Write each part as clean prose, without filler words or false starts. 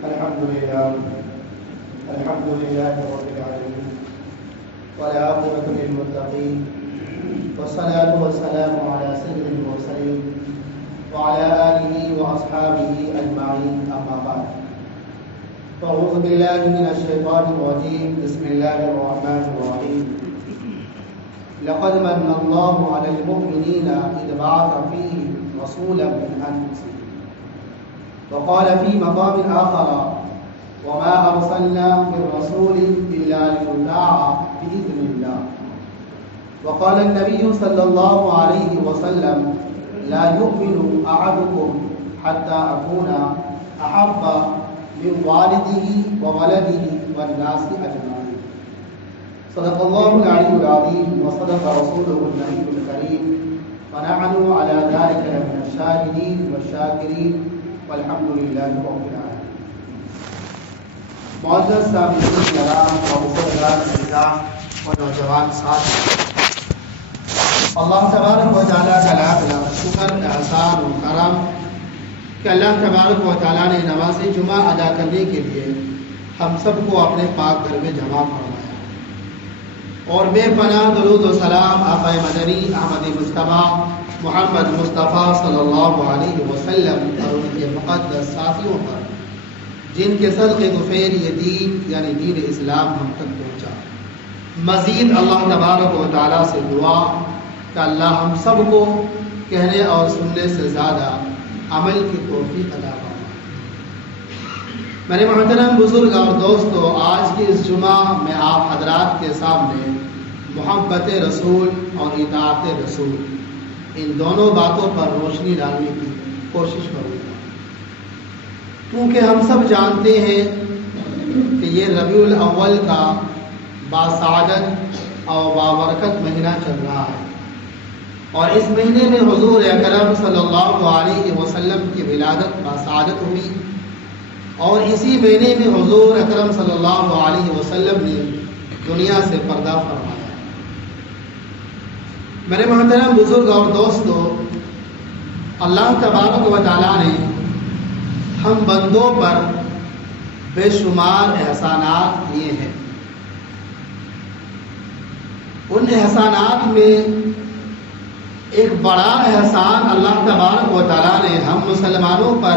الحمد لله رب العالمين والعاقبة للمتقين والصلاة والسلام على سيد المرسلين وعلى آله وأصحابه أجمعين أما بعد فأعوذ بالله من الشيطان الرجيم بسم الله الرحمن الرحيم لقد من الله على المؤمنين إذ بعث فيهم رسولا من أنفسهم وقال في مقام آخر وما أرسلنا من رسول إلا ليطاع بإذن الله وقال النبي صلى الله عليه وسلم لا يؤمن أحدكم حتى أكون أحب من والده وولده والناس أجمعين صدق الله العلي العظيم وصدق رسوله النبي الكريم ونحن على ذلك من الشاهدين والشاكرين والحمد لله رب العالمين. معزز سامعین کرام و بزرگان اعزاز و نوجوان ساتھی، اللہ تبارک و تعالیٰ کا لاکھ شکر احسان و کرم کہ اللہ تبارک و تعالیٰ نے نماز جمعہ ادا کرنے کے لیے ہم سب کو اپنے پاک گھر میں جمع فرمایا اور بے پناہ درود و سلام آقا مدنی احمد مصطفیٰ محمد مصطفیٰ صلی اللہ علیہ وسلم اور ان کے مقدس ساتھیوں پر جن کے صدقے دوفیر یہ دین یعنی دین اسلام ہم تک پہنچا۔ مزید اللہ تبارک و تعالیٰ سے دعا کہ اللہ ہم سب کو کہنے اور سننے سے زیادہ عمل کی توفیق عطا فرمائے۔ میرے محترم بزرگ اور دوستو، آج کی اس جمعہ میں آپ حضرات کے سامنے محبت رسول اور اطاعت رسول ان دونوں باتوں پر روشنی ڈالنے کی کوشش کروں گا، کیونکہ ہم سب جانتے ہیں کہ یہ ربیع الاول کا باسعادت اور بابرکت مہینہ چل رہا ہے، اور اس مہینے میں حضور اکرم صلی اللہ علیہ وسلم کی ولادت باسعادت ہوئی، اور اسی مہینے میں حضور اکرم صلی اللہ علیہ وسلم نے دنیا سے پردہ فرمایا۔ میرے محترم بزرگ اور دوستو، اللہ تبارک و تعالیٰ نے ہم بندوں پر بے شمار احسانات کیے ہیں۔ ان احسانات میں ایک بڑا احسان اللہ تبارک و تعالیٰ نے ہم مسلمانوں پر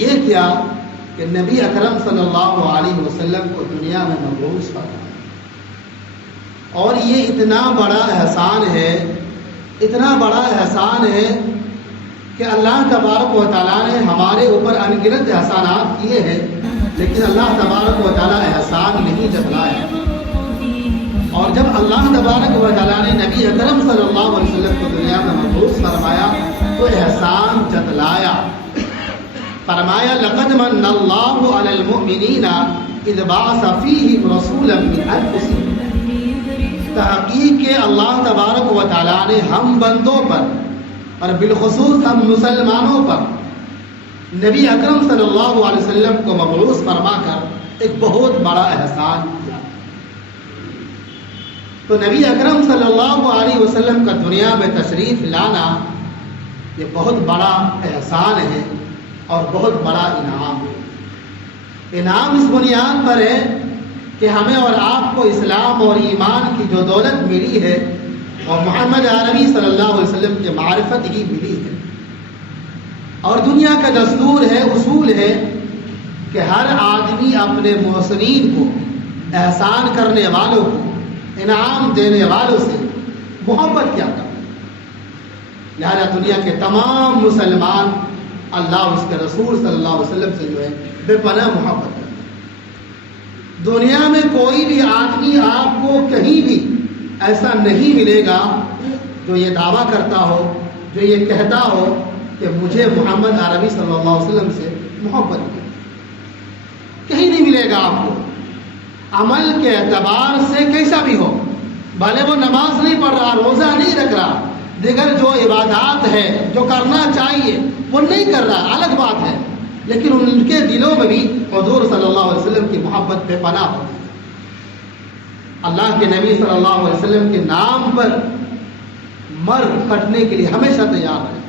یہ کیا کہ نبی اکرم صلی اللہ علیہ وسلم کو دنیا میں مبعوث فرمایا، اور یہ اتنا بڑا احسان ہے کہ اللہ تبارک و تعالیٰ نے ہمارے اوپر انگنت احسانات کیے ہیں، لیکن اللہ تبارک و تعالیٰ احسان نہیں جتلایا۔ اور جب اللہ تبارک و تعالیٰ نے نبی اکرم صلی اللہ علیہ وسلم کو دنیا میں مبعوث فرمایا تو احسان جتلایا، فرمایا لقد من اللہ علی المؤمنین اذ بعث فیہم رسولا من انفسہم۔ تحقیق کہ اللہ تبارک و تعالیٰ نے ہم بندوں پر اور بالخصوص ہم مسلمانوں پر نبی اکرم صلی اللہ علیہ وسلم کو مبعوث فرما کر ایک بہت بڑا احسان کیا۔ تو نبی اکرم صلی اللہ علیہ وسلم کا دنیا میں تشریف لانا یہ بہت بڑا احسان ہے اور بہت بڑا انعام ہے۔ انعام اس بنیاد پر ہے کہ ہمیں اور آپ کو اسلام اور ایمان کی جو دولت ملی ہے اور محمد عربی صلی اللہ علیہ وسلم کی معرفت ہی ملی ہے، اور دنیا کا دستور ہے، اصول ہے کہ ہر آدمی اپنے محسنین کو، احسان کرنے والوں کو، انعام دینے والوں سے محبت کیا کرتا۔ لہذا دنیا کے تمام مسلمان اللہ اور اس کے رسول صلی اللہ علیہ وسلم سے جو ہے بے پناہ محبت کرتے۔ دنیا میں کوئی بھی آدمی آپ کو کہیں بھی ایسا نہیں ملے گا جو یہ دعویٰ کرتا ہو، جو یہ کہتا ہو کہ مجھے محمد عربی صلی اللہ علیہ وسلم سے محبت ہے، کہیں نہیں ملے گا آپ کو۔ عمل کے اعتبار سے کیسا بھی ہو، بھلے وہ نماز نہیں پڑھ رہا، روزہ نہیں رکھ رہا، دیگر جو عبادات ہے جو کرنا چاہیے وہ نہیں کر رہا، الگ بات ہے، لیکن ان کے دلوں میں بھی حضور صلی اللہ علیہ وسلم کی محبت بے پناہ ہوتی ہے۔ اللہ کے نبی صلی اللہ علیہ وسلم کے نام پر مر کٹنے کے لیے ہمیشہ تیار ہے۔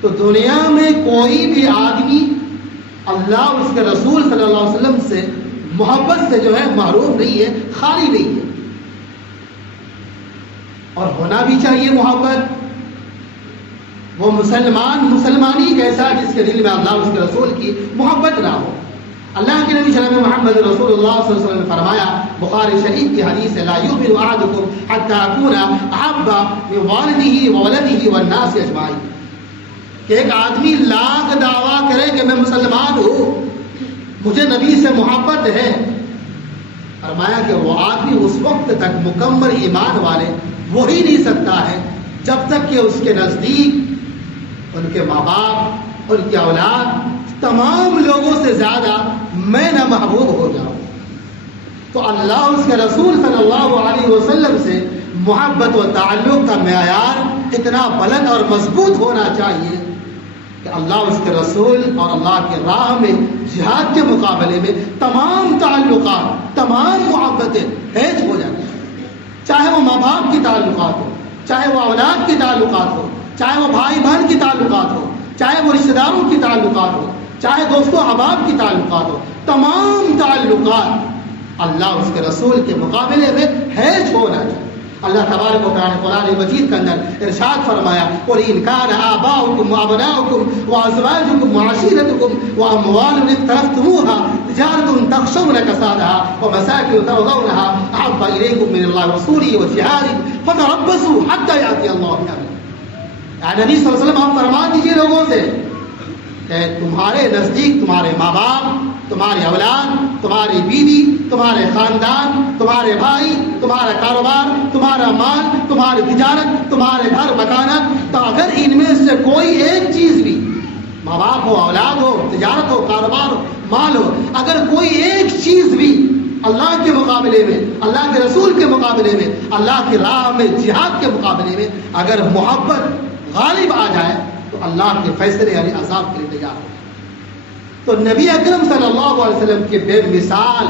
تو دنیا میں کوئی بھی آدمی اللہ اس کے رسول صلی اللہ علیہ وسلم سے محبت سے جو ہے محروم نہیں ہے، خالی نہیں ہے. اور ہونا بھی چاہیے محبت. وہ مسلمانی کیسا جس کے دل میں اللہ اس کے رسول کی محبت نہ ہو. اللہ کے نبی جناب محمد رسول اللہ صلی اللہ علیہ وسلم نے فرمایا، بخاری شریف کی حدیث ہے، لا یؤمن احدکم حتی اکون احب من والدہ وولدہ والناس اجمعین، کہ ایک آدمی لاکھ دعویٰ کرے کہ میں مسلمان ہوں، مجھے نبی سے محبت ہے، فرمایا کہ وہ آدمی اس وقت تک مکمل ایمان والے وہی نہیں سکتا ہے جب تک کہ اس کے نزدیک ان کے ماں باپ، ان کی اولاد، تمام لوگوں سے زیادہ میں نہ محبوب ہو جاؤں. تو اللہ اس کے رسول صلی اللہ علیہ وسلم سے محبت و تعلق کا معیار اتنا بلند اور مضبوط ہونا چاہیے کہ اللہ اس کے رسول اور اللہ کی راہ میں جہاد کے مقابلے میں تمام تعلقات، تمام محبتیں ہیج ہو جاتی ہیں. چاہے وہ ماں باپ کی تعلقات ہو، چاہے وہ اولاد کی تعلقات ہو، چاہے وہ بھائی بہن کی تعلقات ہو، چاہے وہ رشتہ داروں کی تعلقات ہو، چاہے دوستوں احباب کی تعلقات ہو، تمام تعلقات اللہ اس کے رسول کے مقابلے میں ہیج ہونا چاہیے. اللہ تبارک و تعالیٰ قرآن مجید کے اندر ارشاد فرمایا، قُلْ إِنْ كَانَ آبَاؤُكُمْ وَأَبْنَاؤُكُمْ وَأَزْوَاجُكُمْ وَعَشِيرَتُكُمْ وَأَمْوَالٌ اقْتَرَفْتُمُوهَا تِجَارَةٌ تَخْشَوْنَ كَسَادَهَا وَمَسَاكِنُ تَرْضَوْنَهَا أَحَبَّ إِلَيْكُم مِّنَ اللَّهِ وَرَسُولِهِ وَجِهَادٍ فَتَرَبَّصُوا حَتَّىٰ يَأْتِيَ اللَّهُ بِأَمْرِهِ. اے نبی صلی اللہ علیہ وسلم، آپ فرما دیجیے لوگوں سے کہ تمہارے نزدیک تمہارے ماں باپ، تمہاری اولاد، تمہاری بیوی، تمہارے خاندان، تمہارے بھائی، تمہارا کاروبار، تمہارا مال، تمہاری تجارت، تمہارے گھر مکانات، تو اگر ان میں سے کوئی ایک چیز بھی، ماں باپ ہو، اولاد ہو، تجارت ہو، کاروبار ہو، مال ہو، اگر کوئی ایک چیز بھی اللہ کے مقابلے میں، اللہ کے رسول کے مقابلے میں، اللہ کی راہ میں جہاد کے مقابلے میں اگر محبت غالب آ جائے تو اللہ کے فیصلے یعنی عذاب کے لیے تیار ہو. تو نبی اکرم صلی اللہ علیہ وسلم کی بے مثال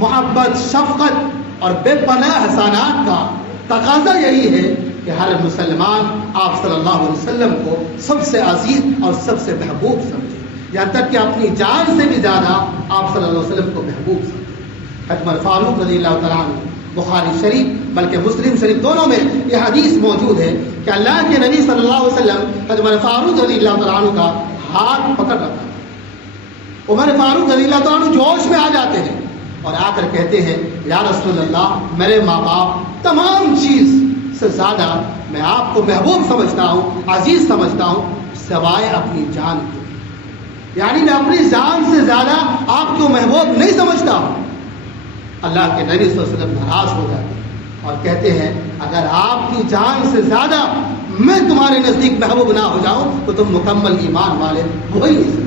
محبت، شفقت اور بے پناہ احسانات کا تقاضا یہی ہے کہ ہر مسلمان آپ صلی اللہ علیہ وسلم کو سب سے عزیز اور سب سے محبوب سمجھے، یہاں تک کہ اپنی جان سے بھی زیادہ آپ صلی اللہ علیہ وسلم کو محبوب سمجھے. عمر فاروق رضی اللہ تعالیٰ عنہ، بخاری شریف بلکہ مسلم شریف دونوں میں یہ حدیث موجود ہے کہ اللہ کے نبی صلی اللہ علیہ وسلم عمر فاروق رضی اللہ تعالیٰ عنہ کا ہاتھ پکڑ رکھا تھا. عمر فاروق رضی اللہ تعالیٰ عنہ جوش میں آ جاتے ہیں اور آ کر کہتے ہیں، یا رسول اللہ، میرے ماں باپ تمام چیز سے زیادہ میں آپ کو محبوب سمجھتا ہوں، عزیز سمجھتا ہوں، سوائے اپنی جان کے. یعنی میں اپنی جان سے زیادہ آپ کو محبوب نہیں سمجھتا ہوں. اللہ کے نبی صلی اللہ علیہ وسلم ناراض ہو جاتے ہیں اور کہتے ہیں، اگر آپ کی جان سے زیادہ میں تمہارے نزدیک محبوب نہ ہو جاؤں تو تم مکمل ایمان والے وہی نہیں سکتے.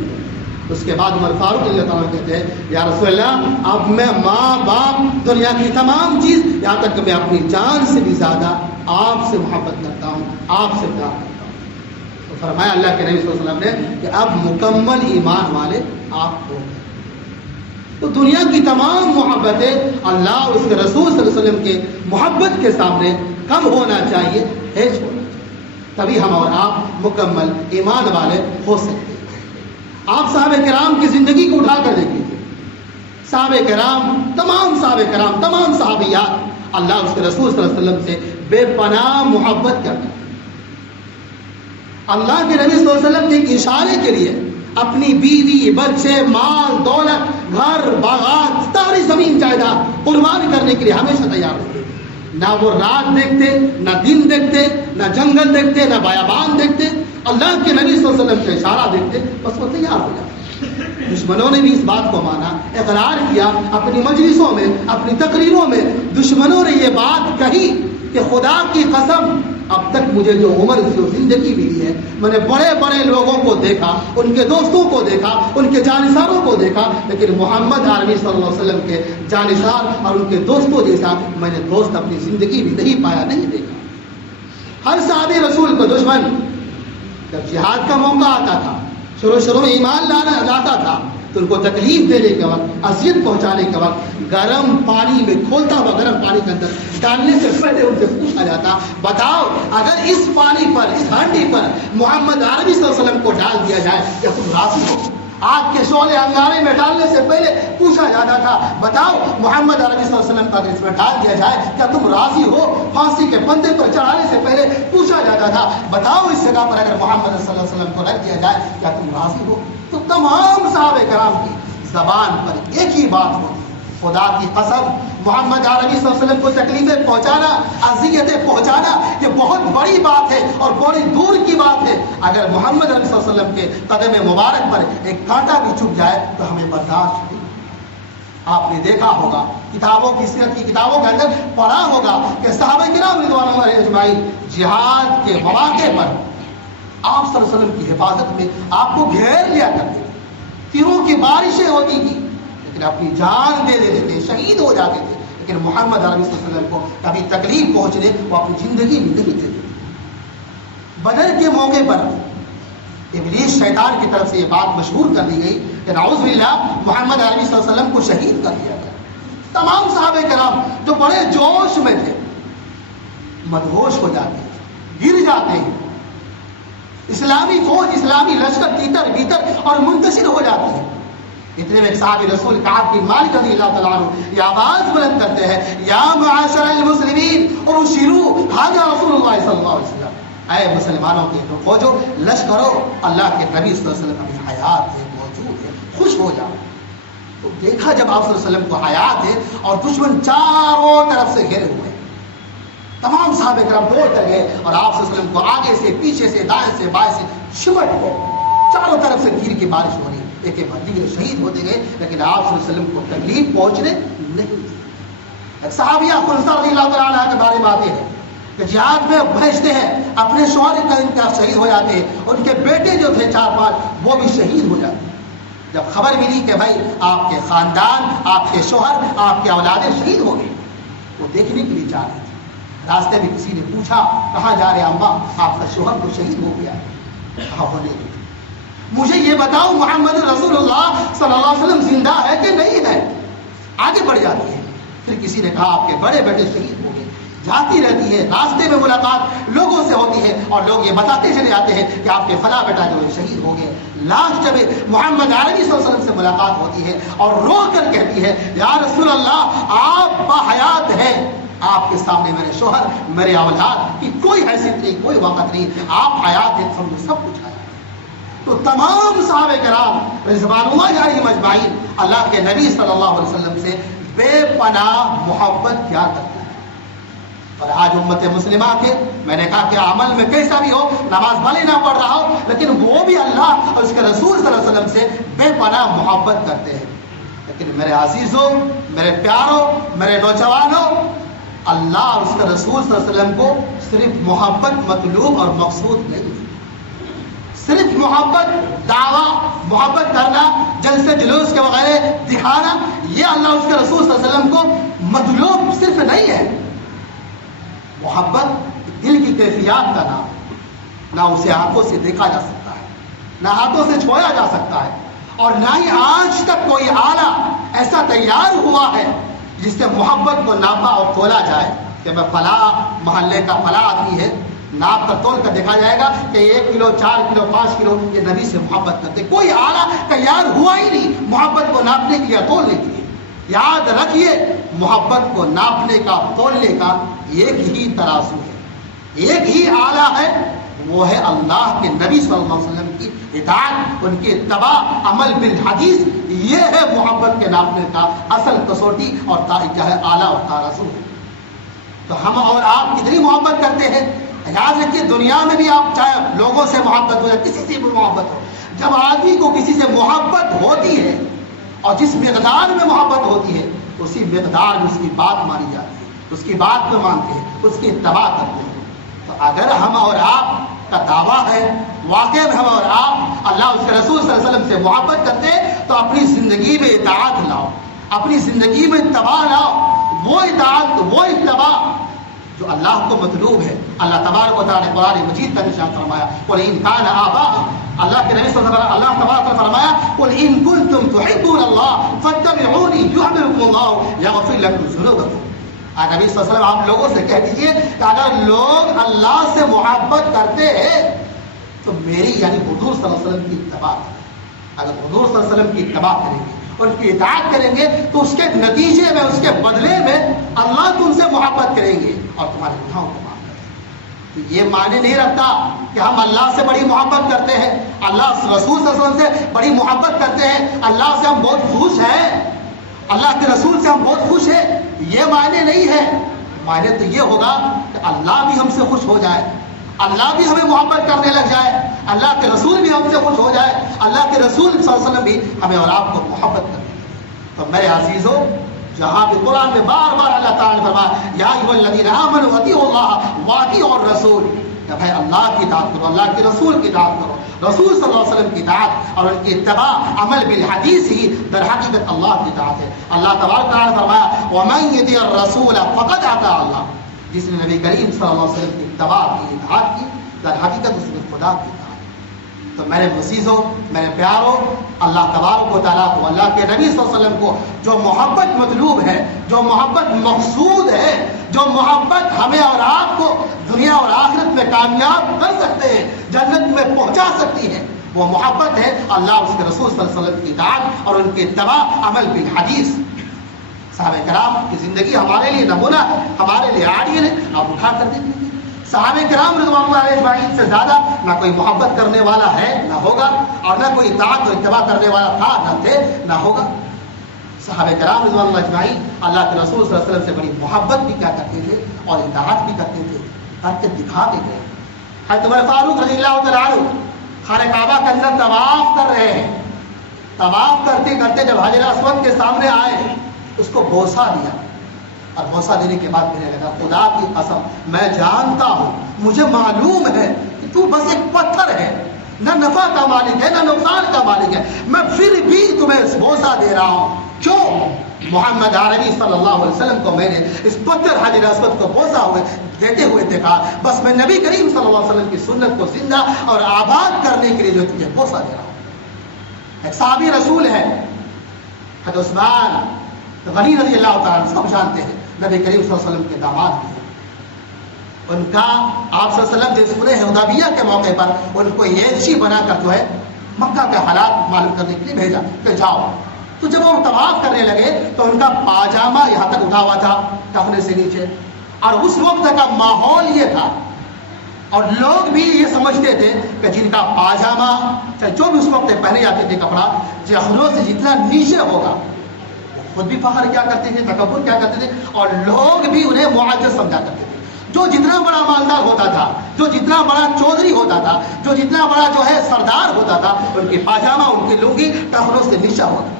اس کے بعد عمر فاروق رضی اللہ عنہ کہتے ہیں، یا رسول اللہ، اب میں ماں باپ، دنیا کی تمام چیز، یہاں تک کہ میں اپنی جان سے بھی زیادہ آپ سے محبت کرتا ہوں، آپ سے پیار کرتا ہوں. تو فرمایا اللہ کے نبی صلی اللہ علیہ وسلم نے کہ اب مکمل ایمان والے آپ ہو. تو دنیا کی تمام محبتیں اللہ اس کے رسول صلی اللہ علیہ وسلم کے محبت کے سامنے کم ہونا چاہیے، ہیج ہونا چاہیے، تبھی ہم اور آپ مکمل ایمان والے ہو سکتے ہیں. آپ صحابہ کرام کی زندگی کو اٹھا کر دیکھیے. صحابہ کرام، تمام صحابہ کرام، تمام صحابیات اللہ اس کے رسول صلی اللہ علیہ وسلم سے بے پناہ محبت کرتے ہیں. اللہ کے نبی صلی اللہ علیہ وسلم کے ایک اشارے کے لیے اپنی بیوی، بچے، مال، دولت، گھر، باغات، ساری زمین جائیداد قربان کرنے کے لیے ہمیشہ تیار رہتے. نہ وہ رات دیکھتے، نہ دن دیکھتے، نہ جنگل دیکھتے، نہ بیابان دیکھتے. اللہ کے نبی صلی اللہ علیہ وسلم کا اشارہ دیکھتے بس وہ تیار ہو جاتے. دشمنوں نے بھی اس بات کو مانا، اقرار کیا. اپنی مجلسوں میں، اپنی تقریروں میں دشمنوں نے یہ بات کہی کہ خدا کی قسم، اب تک مجھے جو عمر جو زندگی ملی ہے، میں نے بڑے بڑے لوگوں کو دیکھا، ان کے دوستوں کو دیکھا، ان کے جانثاروں کو دیکھا، لیکن محمد عربی صلی اللہ علیہ وسلم کے جانثار اور ان کے دوستوں جیسا میں نے دوست اپنی زندگی میں نہیں پایا، نہیں دیکھا. ہر صحابی رسول کو دشمن جب جہاد کا موقع آتا تھا، شروع میں ایمان لاتا تھا، تو ان کو تکلیف دینے کے وقت، اذیت پہنچانے کے وقت گرم پانی میں کھولتا ہوا گرم پانی کے اندر ڈالنے سے پہلے ان سے پوچھا جاتا، بتاؤ اگر اس پانی پر، اس ہانڈی پر محمد عربی صلی اللہ علیہ وسلم کو ڈال دیا جائے کیا تم راضی ہو؟ آگ کے شعلے انگارے میں ڈالنے سے پہلے پوچھا جاتا تھا بتاؤ محمد عربی صلی اللہ علیہ وسلم کا اگر اس میں ڈال دیا جائے کیا تم راضی ہو؟ پھانسی کے پندے پر چڑھانے سے پہلے پوچھا جاتا تھا بتاؤ اس جگہ پر اگر محمد صلی اللہ علیہ وسلم کو رکھ دیا جائے کیا تم راضی ہو؟ تو تمام صحابہ کرام کی زبان پر ایک ہی بات ہوتی، خدا کی قسم محمد عربی صلی اللہ علیہ وسلم کو تکلیفیں پہنچانا، اذیتیں پہنچانا یہ بہت بڑی بات ہے اور بڑی دور کی بات ہے۔ اگر محمد عربی صلی اللہ علیہ وسلم کے قدم مبارک پر ایک کانٹا بھی چبھ جائے تو ہمیں برداشت نہیں۔ آپ نے دیکھا ہوگا کتابوں کی سیرت کی کتابوں کے اندر پڑھا ہوگا کہ صحابہ کرام رضوان اللہ علیہم اجمعین جہاد کے مواقع پر آپ صلی اللہ علیہ وسلم کی حفاظت میں آپ کو گھیر لیا کرتے تھے، تیروں کی بارشیں ہوتی تھی لیکن اپنی جان دے دیتے تھے، شہید ہو جاتے تھے، لیکن محمد عربی صلی اللہ علیہ وسلم کو کبھی تکلیف پہنچنے وہ اپنی زندگی میں نہیں دیتے۔ بدر کے موقع پر ابلیس شیطان کی طرف سے یہ بات مشہور کر دی گئی کہ نعوذ باللہ محمد عربی صلی اللہ علیہ وسلم کو شہید کر دیا گیا۔ تمام صحابہ کرام جو بڑے جوش میں تھے مدہوش ہو جاتے ہیں، گر جاتے ہیں، اسلامی فوج اسلامی لشکر تیتر بیتر اور منتشر ہو جاتی ہے۔ اتنے میں صحابی رسول کعب بن مالک رضی اللہ تعالیٰ عنہ یہ آواز بلند کرتے ہیں یا معاشر المسلمین ابشروا ھذا رسول اللہ صلی اللہ علیہ وسلم، اے مسلمانوں کے فوجو لشکرو اللہ کے نبی صلی اللہ علیہ وسلم ابھی حیات ہے، موجود ہے، خوش ہو جاؤ۔ تو دیکھا جب آپ صلی اللہ علیہ وسلم کو حیات ہے اور دشمن چاروں طرف سے گھیرے ہوئے، تمام صحابہ کرام دوڑ کر گئے اور آپ صلی اللہ علیہ وسلم کو آگے سے پیچھے سے دائیں سے بائیں سے چمٹ گئے، چاروں طرف سے تیر کی بارش ہو رہی، ایک ایک دیگر شہید ہوتے گئے لیکن آپ صلی اللہ علیہ وسلم کو تکلیف پہنچنے نہیں دی۔ صحابیہ خلصہ رضی اللہ تعالیٰ عنہ کے بارے میں آتے ہیں کہ جہاد میں بھیجتے ہیں، اپنے شوہر کا شہید ہو جاتے ہیں، ان کے بیٹے جو تھے 4-5 وہ بھی شہید ہو جاتے ہیں۔ جب خبر ملی کہ بھائی آپ کے خاندان، آپ کے شوہر، آپ کے اولادیں شہید ہو گئے، وہ دیکھنے کے لیے جا رہے تھے۔ راستے میں کسی نے پوچھا کہاں جا رہے اماں؟ آپ کا شوہر تو شہید ہو گیا۔ کہا ہونے دو، مجھے یہ بتاؤ محمد رسول اللہ صلی اللہ علیہ وسلم زندہ ہے کہ نہیں ہے؟ آگے بڑھ جاتی ہے۔ پھر کسی نے کہا آپ کے بڑے بیٹے شہید ہو گئے۔ جاتی رہتی ہے، راستے میں ملاقات لوگوں سے ہوتی ہے اور لوگ یہ بتاتے چلے جاتے ہیں کہ آپ کے فلاں بیٹا جو ہے شہید ہو گئے۔ لاسٹ جب محمد عربی صلی اللہ علیہ وسلم سے ملاقات ہوتی ہے اور رو کر کہتی ہے یا رسول اللہ آپ باحیات ہیں، آپ کے سامنے میرے شوہر میرے اولاد کی کوئی حیثیت نہیں، کوئی وقت نہیں، آپ حیات ہیں، ہم نے سب کچھ حیات۔ تو تمام صحابہ کرام رضوان اللہ علیہم اجمعین اللہ کے نبی صلی اللہ علیہ وسلم سے بے پناہ محبت کیا کرتے ہیں۔ اور آج امت مسلمہ کے میں نے کہا کہ عمل میں کیسا بھی ہو، نماز بھلے نہ پڑھ رہا ہو لیکن وہ بھی اللہ اور اس کے رسول صلی اللہ علیہ وسلم سے بے پناہ محبت کرتے ہیں۔ لیکن میرے عزیزوں، میرے پیاروں، میرے نوجوانوں، اللہ اور اس کے رسول صلی اللہ علیہ وسلم کو صرف محبت مطلوب اور مقصود نہیں، صرف محبت دعویٰ محبت کرنا جلسے جلوس کے وغیرہ دکھانا یہ اللہ اس کے رسول صلی اللہ علیہ وسلم کو مطلوب صرف نہیں ہے۔ محبت دل کی کیفیات کا نام، نہ اسے آنکھوں سے دیکھا جا سکتا ہے، نہ ہاتھوں سے چھویا جا سکتا ہے، اور نہ ہی آج تک کوئی آلہ ایسا تیار ہوا ہے جس سے محبت کو ناپا اور تولا جائے کہ میں فلاں محلے کا فلاں آدمی ہے، ناپ کر تول کر دیکھا جائے گا کہ 1 کلو 4 کلو 5 کلو یہ نبی سے محبت کرتے۔ کوئی آلہ تیار ہوا ہی نہیں محبت کو ناپنے کے لیے تولنے کے لیے۔ یاد رکھیے محبت کو ناپنے کا تولنے کا ایک ہی ترازو ہے، ایک ہی آلہ ہے، وہ ہے اللہ کے نبی صلی اللہ علیہ وسلم کی اطاعت، ان کی اتباع، عمل بالحدیث۔ یہ ہے محبت کے ناپنے کا اصل کسوٹی اور کیا ہے آلہ اور ترازو۔ تو ہم اور آپ کتنی محبت کرتے ہیں؟ یاد رکھیے دنیا میں بھی آپ چاہے لوگوں سے محبت ہو یا کسی سے بھی محبت ہو، جب آدمی کو کسی سے محبت ہوتی ہے اور جس مقدار میں محبت ہوتی ہے اسی مقدار میں اس کی بات مانی جاتی ہے، اس کی بات میں مانتے ہیں، اس کی اتباع کرتے ہیں۔ تو اگر ہم اور آپ کا دعویٰ ہے واقعی میں ہم اور آپ اللہ اس کے رسول صلی اللہ علیہ وسلم سے محبت کرتے ہیں تو اپنی زندگی میں اطاعت لاؤ، اپنی زندگی میں اتباع لاؤ، وہ اطاعت وہ اتباع جو اللہ کو مطلوب ہے۔ اللہ تبارک و تعالیٰ نے قرآن مجید کا نشان فرمایا قل ان کان آباؤکم، اللہ کے نبی صلی اللہ علیہ وسلم اللہ تبارک و تعالیٰ نے فرمایا قل ان کنتم تحبون اللہ فاتبعونی یحببکم اللہ یغفر لکم ذنوبکم۔ نبی صلی اللہ علیہ وسلم آپ لوگوں سے کہہ دیجئے کہ اگر لوگ اللہ سے محبت کرتے ہیں تو میری یعنی حضور صلی اللہ علیہ وسلم کی اتباع کریں۔ اگر حضور صلی اللہ علیہ وسلم کی اتباع کریں گے، ان کی اطاعت کریں گے، تو اس کے نتیجے میں، اس کے بدلے میں اللہ تم سے محبت کریں گے اور تمہارے گناہوں کو معاف کریں گے۔ تو یہ معنی نہیں رکھتا کہ ہم اللہ سے بڑی محبت کرتے ہیں، اللہ رسول صلی اللہ علیہ وسلم سے بڑی محبت کرتے ہیں، اللہ سے ہم بہت خوش ہیں، اللہ کے رسول سے ہم بہت خوش ہیں، یہ معنی نہیں ہے۔ معنی تو یہ ہوگا کہ اللہ بھی ہم سے خوش ہو جائے، اللہ بھی ہمیں محبت کرنے لگ جائے، اللہ کے رسول بھی ہم سے خوش ہو جائے، اللہ کے رسول صلی اللہ علیہ وسلم بھی ہمیں اور آپ کو محبت کرنے لگے۔ تو میرے عزیزو، جہاں بھی قرآن میں بار بار اللہ تعالیٰ نے فرمایا یا ایھا الذین آمنوا اطیعوا اللہ واطیعوا الرسول، کہ بھائی اللہ کی اطاعت کرو، اللہ کے رسول کی اطاعت کرو، رسول صلی اللہ علیہ وسلم کی اطاعت اور ان کی اتباع عمل بالحدیث ہی در حقیقت اللہ کی اطاعت ہے۔ اللہ تبارک تعالیٰ نے فرمایا ومن یطع الرسول فقد اطاع اللہ، جس نے نبی کریم صلی اللہ علیہ وسلم کی اتباع کی، اطاعت کی، در حقیقت اس نے خدا کی اطاعت کی۔ تو میرے عزیزو، میرے پیارو، اللہ تبارک و تعالیٰ کو، اللہ کے نبی صلی اللہ علیہ وسلم کو جو محبت مطلوب ہے، جو محبت مقصود ہے، جو محبت ہمیں اور آپ کو دنیا اور آخرت میں کامیاب کر سکتے ہیں، جنت میں پہنچا سکتی ہے، وہ محبت ہے اللہ اس کے رسول صلی اللہ علیہ وسلم کی اطاعت اور ان کی اتباع عمل بالحدیث۔ صحابہ کرام کی زندگی ہمارے لیے نمونہ ہے، ہمارے لیے آئیڈیل ہے، آپ اٹھا کر دیکھیں۔ صحابہ کرام رضوان اللہ علیہ اجمعین سے زیادہ نہ کوئی محبت کرنے والا ہے، نہ ہوگا، اور نہ کوئی اطاعت و اتباع کرنے والا تھا، نہ تھے، نہ ہوگا۔ صحابہ کرام رضوان اللہ اجمعین اللہ کے رسول صلی اللہ علیہ وسلم سے بڑی محبت بھی کیا کرتے تھے اور اطاعت بھی کرتے تھے، کر کے دکھا کے گئے۔ حضرت عمر فاروق رضی اللہ تعالیٰ عنہ خانہ کعبہ کے اندر طواف کر رہے ہیں، طواف کرتے کرتے جب حجر اسود کے سامنے آئے، اس کو بوسہ دیا، اور بوسہ دینے کے بعد کہنے لگا خدا کی قسم میں جانتا ہوں، مجھے معلوم ہے کہ تو بس ایک پتھر ہے، نہ نفع کا مالک ہے نہ نقصان کا مالک ہے، میں پھر بھی تمہیں بوسہ دے رہا ہوں۔ کیوں؟ محمد عربی صلی اللہ علیہ وسلم کو میں نے اس پتھر حجر اسود کو بوسہ ہوئے دیتے ہوئے دیکھا، بس میں نبی کریم صلی اللہ علیہ وسلم کی سنت کو زندہ اور آباد کرنے کے لیے جو تجھے بوسہ دے رہا ہوں۔ ایک صحابی رسول ہے حضرت عثمان غنی رضی اللہ تعالیٰ عنہ، سب جانتے ہیں، نبی کریم صلی اللہ علیہ وسلم کے داماد بھی ہیں۔ ان کا آپ صلی اللہ علیہ وسلم جس صلح حدیبیہ کے موقع پر ان کو ایلچی بنا کر جو ہے مکہ کے حالات معلوم کرنے کے لیے بھیجا کہ جاؤ۔ تو جب وہ طواف کرنے لگے تو ان کا پاجامہ یہاں تک اٹھا ہوا تھا ٹخنے سے نیچے، اور اس وقت کا ماحول یہ تھا اور لوگ بھی یہ سمجھتے تھے کہ جن کا پاجامہ چاہے جو بھی اس وقت پہنے جاتے تھے کپڑا جہنوں سے جتنا نیچے ہوگا، خود بھی فخر کیا کرتے تھے، تکبر کیا کرتے تھے، اور لوگ بھی انہیں معزز سمجھا کرتے تھے۔ جو جتنا بڑا مالدار ہوتا تھا، جو جتنا بڑا چودھری ہوتا تھا، جو جتنا بڑا جو ہے سردار ہوتا تھا، ان کی پاجامہ، ان کی لنگی ٹخنوں سے نیچا ہوتا تھا۔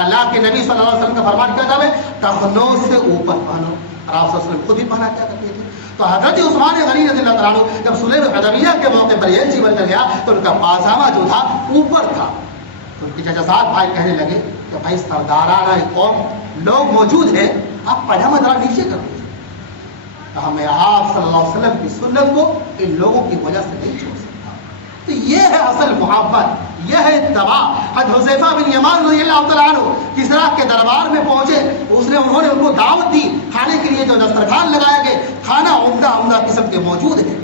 اللہ کے نبی صلی اللہ علیہ وسلم کا فرمان کیا تھا، ٹخنوں سے اوپر پہنو، اور آپ صلی اللہ علیہ وسلم خود بھی پہنا کیا کرتے تھے۔ تو حضرت عثمان غنی رضی اللہ تعالیٰ عنہ جب صلح حدیبیہ کے موقع پر یہ چیز بن گیا تو ان کا پاجامہ جو تھا اوپر تھا، تو ان کے چچا زاد بھائی کہنے لگے کہ بھائی سردارانہ قوم لوگ موجود ہیں، آپ پاجامہ ذرا نیچے کر دیجیے۔ تو ہمیں آپ صلی اللہ علیہ وسلم کی سنت کو ان لوگوں کی وجہ سے نہیں چھوڑ سکتا۔ تو یہ ہے اصل محبت، یہ ہے اتباع۔ حضرت حذیفہ بن یمان رضی اللہ تعالیٰ عنہ کسریٰ کے دربار میں پہنچے، انہوں نے ان کو دعوت دی کھانے کے لیے، جو دسترخوان لگائے گئے، کھانا عمدہ عمدہ قسم کے موجود ہیں،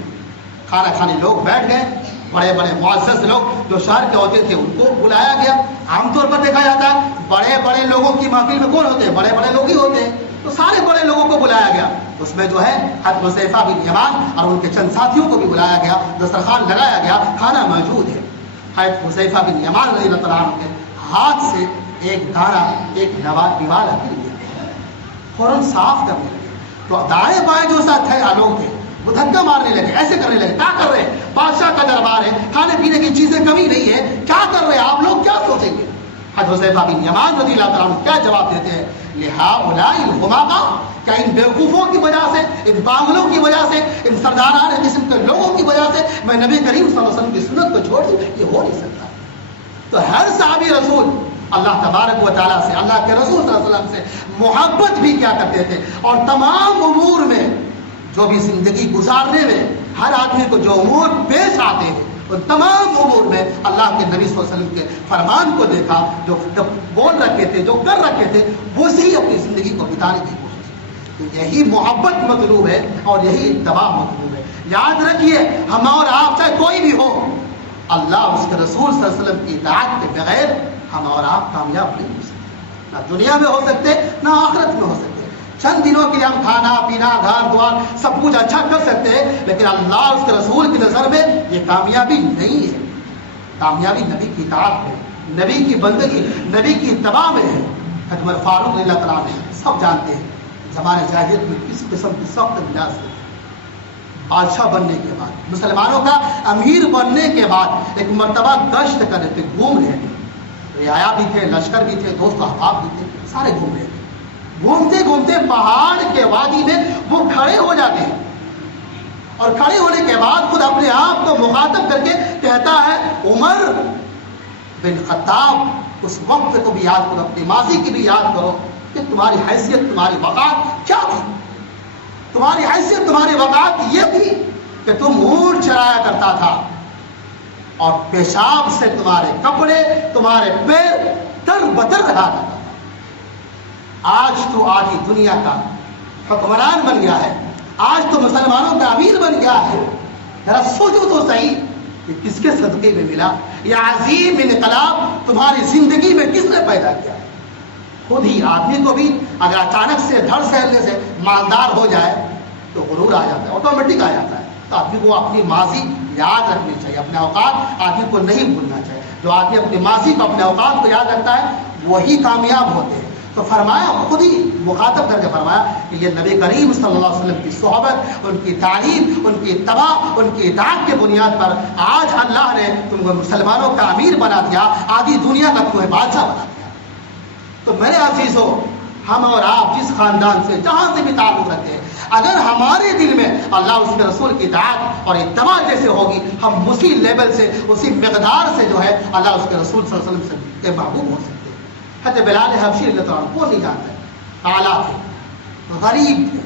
کھانا کھانے لوگ بیٹھ گئے، بڑے بڑے معزز لوگ جو شہر کے ہوتے تھے ان کو بلایا گیا۔ عام طور پر دیکھا جاتا ہے بڑے بڑے لوگوں کی محفل میں کون ہوتے ہیں؟ بڑے بڑے لوگ ہی ہوتے ہیں، تو سارے بڑے لوگوں کو بلایا گیا۔ اس میں جو ہے حضرت حذیفہ بن یمان اور ان کے چند ساتھیوں کو بھی بلایا گیا، دسترخوان لگایا گیا، کھانا موجود ہے۔ حضرت حذیفہ بن یمان رضی اللہ عنہ کے ہاتھ سے ایک دانہ، ایک نوالا گر گیا، فوراً صاف کرنے لگے۔ تو دائیں بائیں جو ساتھ تھے لوگ تھے وہ دھکا مارنے لگے، ایسے کرنے لگے، کیا کر رہے ہیں؟ بادشاہ کا دربار ہے، کھانے پینے کی چیزیں کمی نہیں ہے، کیا کر رہے ہیں آپ لوگ؟ کیا سوچیں گے؟ حضرت حذیفہ بن یمان رضی اللہ عنہ کیا جواب دیتے ہیں؟ لہؤلاء الغمامہ، کیا ان بیوقوفوں کی وجہ سے، ان پاگلوں کی وجہ سے، ان سرداران قسم کے لوگوں کی وجہ سے میں نبی کریم صلی اللہ علیہ وسلم کی سنت کو چھوڑ دوں؟ یہ ہو نہیں سکتا۔ تو ہر صحابی رسول اللہ تبارک و تعالیٰ سے، اللہ کے رسول صلی اللہ علیہ وسلم سے محبت بھی کیا کرتے تھے، اور تمام امور میں جو بھی زندگی گزارنے میں ہر آدمی کو جو امور پیش آتے ہیں ان تمام امور میں اللہ کے نبی صلی اللہ علیہ وسلم کے فرمان کو دیکھا، جو بول رکھے تھے، جو کر رکھے تھے، وہ سے اپنی زندگی کو بتانے کی کوشش کی۔ تو یہی محبت مطلوب ہے اور یہی اتباع مطلوب ہے۔ یاد رکھیے، ہم اور آپ چاہے کوئی بھی ہو، اللہ اس کے رسول صلی اللہ علیہ وسلم کی اطاعت کے بغیر ہم اور آپ کامیاب نہیں ہو سکتے، نہ دنیا میں ہو سکتے نہ آخرت میں ہو سکتے۔ چند دنوں کے لیے ہم کھانا پینا گھر دوار سب کچھ اچھا کر سکتے ہیں، لیکن اللہ اس کے رسول کی نظر میں یہ کامیابی نہیں ہے۔ کامیابی نبی کی اطاعت میں، نبی کی بندگی، نبی کی اتباع میں ہے۔ حضرت فاروق رضی اللہ تعالیٰ نے سب جانتے ہیں زمانے جاہلیت میں کس قسم کی سخت مزاج تھی۔ بادشاہ بننے کے بعد، مسلمانوں کا امیر بننے کے بعد ایک مرتبہ گشت کر رہے تھے، گھوم رہے تھے، رعایا بھی تھے، لشکر بھی تھے، دوست احباب بھی تھے، سارے گھوم رہے تھے۔ گھومتے گھومتے پہاڑ کے وادی میں وہ کھڑے ہو جاتے ہیں، اور کھڑے ہونے کے بعد خود اپنے آپ کو مخاطب کر کے کہتا ہے عمر بن خطاب اس وقت کو بھی یاد کرو، اپنی ماضی کی بھی یاد کرو کہ تمہاری حیثیت تمہاری وقات کیا تھی۔ تمہاری حیثیت تمہاری وقات یہ تھی کہ تم اونٹ چرایا کرتا تھا اور پیشاب سے تمہارے کپڑے تمہارے پیر تر بتر رہا کرتا تھا۔ آج تو آدھی دنیا کا حکمران بن گیا ہے، آج تو مسلمانوں کا امیر بن گیا ہے۔ ذرا سوچو تو صحیح کہ کس کے صدقے میں ملا یہ عظیم انقلاب تمہاری زندگی میں کس نے پیدا کیا؟ خود ہی آدمی کو بھی اگر اچانک سے دھڑ سہلنے سے مالدار ہو جائے تو غرور آ جاتا ہے، آٹومیٹک آ جاتا ہے۔ تو آدمی کو اپنی ماضی یاد رکھنی چاہیے، اپنے اوقات آدمی کو نہیں بھولنا چاہیے۔ جو آدمی اپنی ماضی کو اپنے اوقات کو یاد رکھتا ہے وہی کامیاب ہوتے ہیں۔ تو فرمایا، خود ہی مخاطب کر کے فرمایا کہ یہ نبی کریم صلی اللہ علیہ وسلم کی صحبت، ان کی تعلیم، ان کی اتباع، ان کی اطاعت کے بنیاد پر آج اللہ نے تم کو مسلمانوں کا امیر بنا دیا، آدھی دنیا کا تمہیں بادشاہ بنا دیا۔ تو میرے عزیزوں، ہم اور آپ جس خاندان سے جہاں سے بھی تعلق رکھتے ہیں، اگر ہمارے دل میں اللہ اس کے رسول کی اطاعت اور اتباع جیسے ہوگی، ہم اسی لیول سے، اسی مقدار سے جو ہے اللہ اس کے رسول صلی اللہ علیہ وسلم سے محبوب ہو سکتے ہیں۔ حضرت بلال حبشی رضی اللہ عنہ کون نہیں جانتا ہے، اعلیٰ تھے، غریب تھے،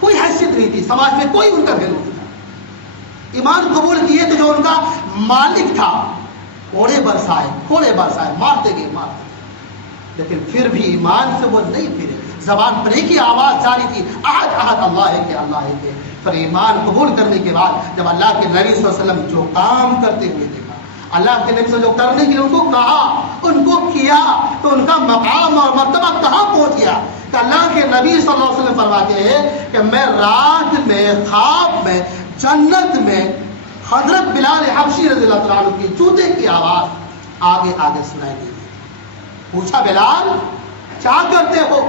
کوئی حیثیت نہیں تھی، سماج میں کوئی ان کا ویلو نہیں تھا۔ ایمان قبول کیے تو جو ان کا مالک تھا کوڑے برسائے، مارتے گئے، لیکن پھر بھی ایمان سے وہ نہیں پھرے، زبان پر ایک ہی آواز جاری تھی، احد احد اللہ ہے کہ اللہ ہے کہ۔ پھر ایمان قبول کرنے کے بعد جب اللہ کے نبی صلی اللہ علیہ وسلم جو کام کرتے ہوئے دیکھا، اللہ کے نبی سے جو کرنے کے لیے ان کو کہا، ان کو کیا، تو ان کا مقام اور مرتبہ کہاں پہنچ گیا کہ اللہ کے نبی صلی اللہ علیہ وسلم فرماتے ہیں کہ میں رات میں خواب میں جنت میں حضرت بلال حبشی رضی اللہ تعالیٰ عنہ کی جوتے کی آواز آگے آگے سنائی دی۔ پوچھا بلال کیا کرتے ہو،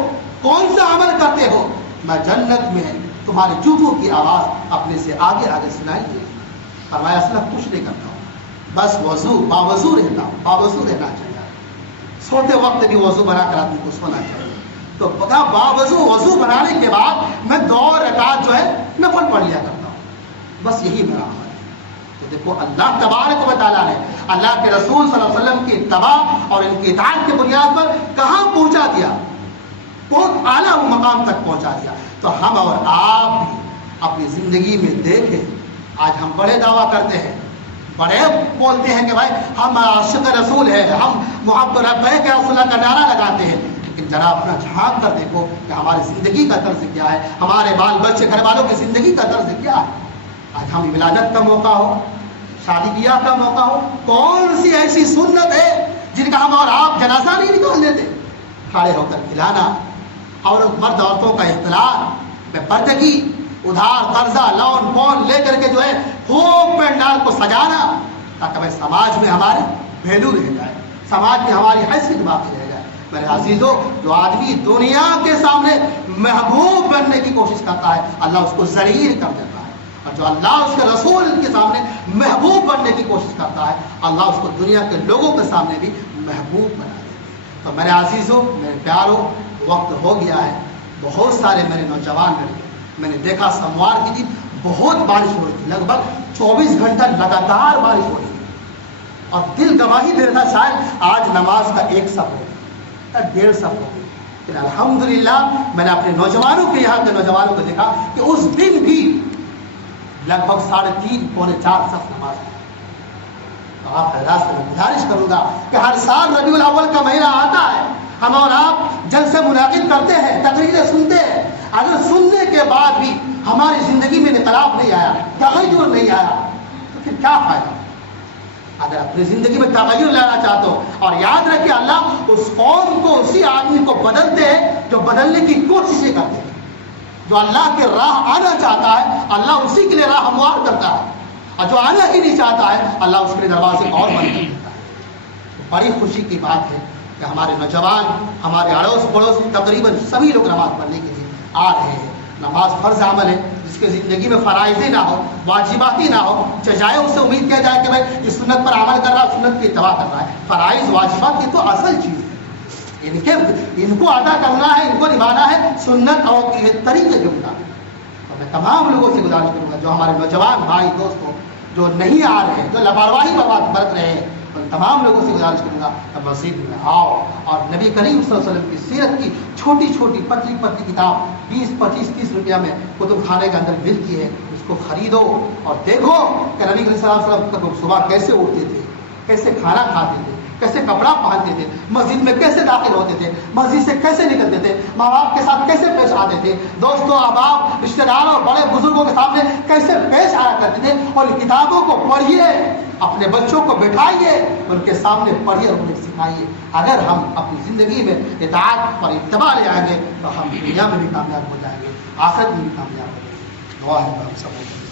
کون سا عمل کرتے ہو؟ میں جنت میں تمہارے جوتوں کی آواز اپنے سے آگے آگے سنائی دی۔ فرمایا اصلا کچھ نہیں کرتا ہوں، بس باوضو رہتا ہوں، باوضو رہنا چاہیے، سوتے وقت بھی وضو بنا کر آدمی کو سونا چاہیے۔ تو بتا وضو بنانے کے بعد میں 2 رکعت جو ہے نفل پڑھ لیا کرتا ہوں، بس یہی میرا عمل ہے۔ تو دیکھو اللہ تبارک و تعالیٰ نے اللہ کے رسول صلی اللہ علیہ وسلم کی اتباع اور ان کی اطاعت کی بنیاد پر کہاں پہنچا دیا، بہت اعلیٰ مقام تک پہنچا دیا۔ تو ہم اور آپ بھی اپنی زندگی میں دیکھیں، آج ہم بڑے دعویٰ کرتے ہیں، بڑے بولتے ہیں کہ بھائی ہم عاشق رسول ہیں، ہم محبت لبیک یا رسول اللہ کا نعرہ لگاتے ہیں، لیکن ذرا اپنا جھانک کر دیکھو کہ ہماری زندگی کا طرز کیا ہے، ہمارے بال بچے گھر والوں کی زندگی کا طرز کیا ہے۔ آج ہم ولادت کا موقع ہو، شادی بیاہ کا موقع ہو، کون سی ایسی سنت ہے جن کا ہم اور آپ جنازہ نہیں نکال دیتے؟ کھڑے ہو کر کھلانا، اور مرد عورتوں کا اختلاط، بے پردگی، ادھار قرضہ لون پون لے کر کے جو ہے خوب پینڈال کو سجانا، تاکہ بھائی سماج میں ہمارے ویلو رہ جائے، سماج میں ہماری حیثیت باقی رہ جائے۔ میرے عزیزوں، جو آدمی دنیا کے سامنے محبوب بننے کی کوشش کرتا ہے، اللہ اس کو ذلیل کر دیتا ہے، اور جو اللہ اس کے رسول کے سامنے محبوب بننے کی کوشش کرتا ہے، اللہ اس کو دنیا کے لوگوں کے سامنے بھی محبوب بنا دیتا ہے۔ تو میرے عزیزوں، میرے پیاروں، وقت ہو گیا ہے۔ بہت سارے میرے نوجوان لڑکے، میں نے دیکھا سوموار کی دن بہت بارش ہو رہی تھی، لگ بھگ 24 گھنٹہ لگاتار بارش ہو رہی تھی، اور دل گواہی دے رہا تھا شاید آج نماز کا 1 صف ہو یا 1.5 صف ہو، لیکن الحمدللہ میں نے اپنے نوجوانوں کے یہاں کے نوجوانوں کو دیکھا کہ اس دن بھی لگ بھگ 3.5 پونے 4 صف نماز پڑھی۔ تو آپ حضرات سے میں گزارش کروں گا کہ ہر سال ربیع الاول کا مہینہ آتا ہے، ہم اور آپ جلسے منعقد کرتے ہیں، تقریریں سنتے ہیں، اگر سننے کے بعد بھی ہماری زندگی میں انقلاب نہیں آیا، تغیر نہیں آیا، تو پھر کیا فائدہ؟ اگر اپنی زندگی میں تغیر لانا چاہتے ہو، اور یاد رکھے اللہ اس قوم کو، اسی آدمی کو بدلتے ہیں جو بدلنے کی کوششیں کرتے ہیں. جو اللہ کے راہ آنا چاہتا ہے اللہ اسی کے لیے راہ ہموار کرتا ہے، اور جو آنا ہی نہیں چاہتا ہے اللہ اس کے لیے دروازے اور بند کر دیتا ہے. بڑی خوشی کی بات ہے کہ ہمارے نوجوان، ہمارے اڑوس پڑوس تقریباً سبھی لوگ نماز پڑھنے کے لیے آ رہے ہیں. نماز فرض عمل ہے، جس کے زندگی میں فرائض ہی نہ ہو، واجبات ہی نہ ہو، چاہے اس سے امید کیا جائے کہ بھائی یہ سنت پر عمل کر رہا ہے، سنت کی اتباع کر رہا ہے. فرائض واجبات یہ تو اصل چیز ہے، ان کو ادا کرنا ہے، ان کو نبھانا ہے سنت اور طریقے کے مطابق. اور میں تمام لوگوں سے گزارش کروں گا جو ہمارے نوجوان بھائی دوستوں جو نہیں آ رہے ہیں، جو لاپرواہی برت رہے ہیں، ان تمام لوگوں سے گزارش کروں گا کہ مسجد میں آؤ اور نبی کریم صلی اللہ علیہ وسلم کی سیرت کی چھوٹی چھوٹی پتلی پتلی کتاب 20 25 30 روپیہ میں کتب خانے کے اندر ملتی ہے، اس کو خریدو اور دیکھو کہ نبی کریم صلی اللہ علیہ وسلم صبح کیسے اٹھتے تھے، کیسے کھانا کھاتے تھے، کیسے کپڑا پہنتے تھے، مسجد میں کیسے داخل ہوتے تھے، مسجد سے کیسے نکلتے تھے، ماں باپ کے ساتھ کیسے پیش آتے تھے، دوستوں احباب رشتہ داروں بڑے بزرگوں کے سامنے کیسے پیش آیا کرتے تھے. اور کتابوں کو پڑھیے، اپنے بچوں کو بٹھائیے، ان کے سامنے پڑھیے اور انہیں سکھائیے. اگر ہم اپنی زندگی میں اطاعت پر اتباع لے آئیں گے تو ہم دنیا میں بھی کامیاب ہو جائیں گے، آخرت میں بھی کامیاب ہو جائیں گے. دعا ہے ہم سب